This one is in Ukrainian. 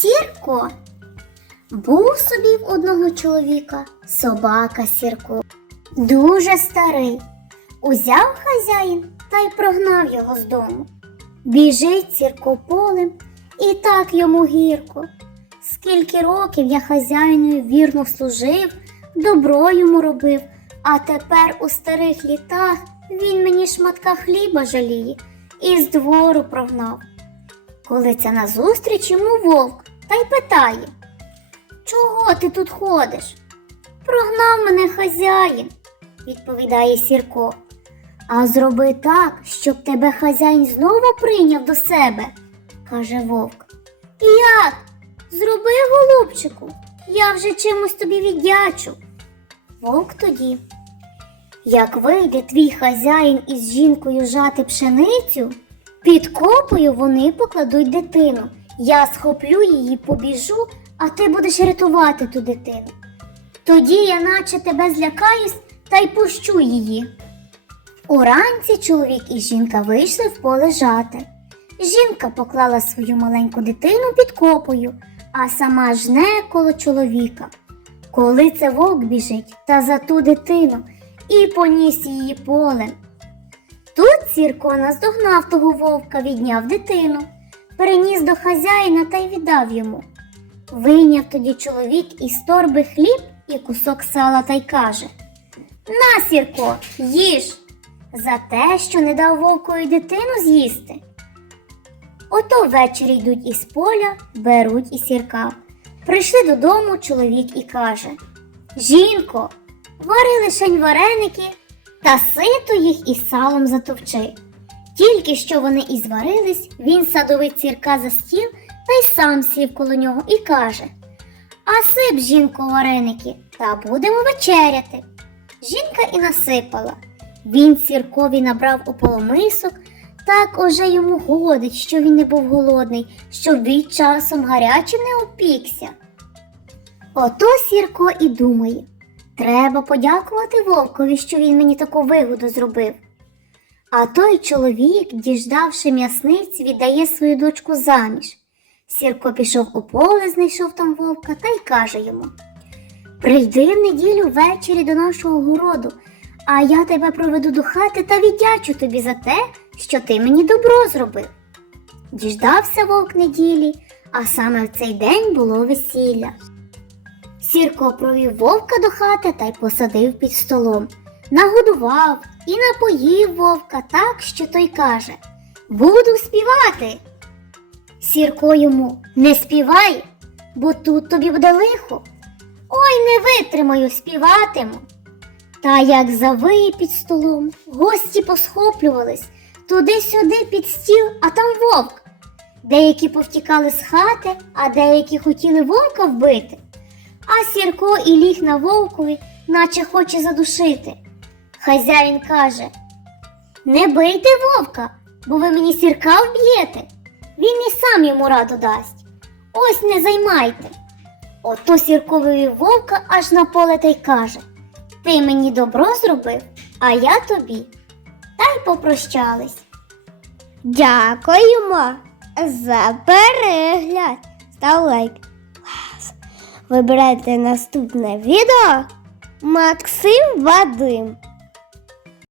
Сірко. Був собі в одного чоловіка собака Сірко. Дуже старий. Узяв хазяїн та й прогнав його з дому. Біжить Сірко полем, і так йому гірко. Скільки років я хазяїною вірно служив, добро йому робив, а тепер у старих літах він мені шматка хліба жаліє і з двору прогнав. Коли це назустріч йому вовк та й питає Чого ти тут ходиш? Прогнав мене хазяїн, відповідає Сірко. А зроби так, щоб тебе хазяїн знову прийняв до себе, каже вовк. Як? Зроби, голубчику, я вже чимось тобі віддячу. Вовк тоді. Як вийде твій хазяїн із жінкою жати пшеницю, під копою вони покладуть дитину. Я схоплю її, побіжу, а ти будеш рятувати ту дитину. Тоді я наче тебе злякаюсь та й пущу її. Уранці чоловік і жінка вийшли в поле жати. Жінка поклала свою маленьку дитину під копою, а сама жне коло чоловіка. Коли це вовк біжить та за ту дитину і поніс її полем. Тут Сірко наздогнав того вовка, відняв дитину, переніс до хазяїна та й віддав йому. Вийняв тоді чоловік із торби хліб і кусок сала та й каже На, Сірко, їж за те, що не дав вовкові дитину з'їсти. Ото ввечері йдуть із поля, беруть і сірка. Прийшли додому чоловік і каже Жінко, вари лишень вареники та сито їх із салом затовчи. Тільки що вони і зварились, він садовий цірка за стіл та й сам сів коло нього і каже А сип, жінко, вареники, та будемо вечеряти. Жінка і насипала. Він ціркові набрав у полумисок, так уже йому годить, що він не був голодний, щоб від часом гарячим не опікся. Ото Сірко і думає треба подякувати вовкові, що він мені таку вигоду зробив. А той чоловік, діждавши м'ясниць, віддає свою дочку заміж. Сірко пішов у поле, знайшов там вовка та й каже йому Прийди в неділю ввечері до нашого городу, а я тебе проведу до хати та віддячу тобі за те, що ти мені добро зробив. Діждався вовк неділі, а саме в цей день було весілля. Сірко провів вовка до хати та й посадив під столом. Нагодував і напоїв вовка так, що той каже Буду співати. Сірко йому не співай, бо тут тобі буде лихо. Ой, не витримаю, співатиму. Та як завиє під столом, гості посхоплювались туди-сюди під стіл, а там вовк. Деякі повтікали з хати, а деякі хотіли вовка вбити. А Сірко і ліг на вовкові, наче хоче задушити. Хазяїн каже Не бийте вовка, бо ви мені сірка вб'єте. Він і сам йому раду дасть. Ось не займайте. Ото Сірко вивів вовка аж на поле та й каже Ти мені добро зробив, а я тобі. Та й попрощались. Дякуємо за перегляд. Став лайк. Вибирайте наступне відео Максим Вадим.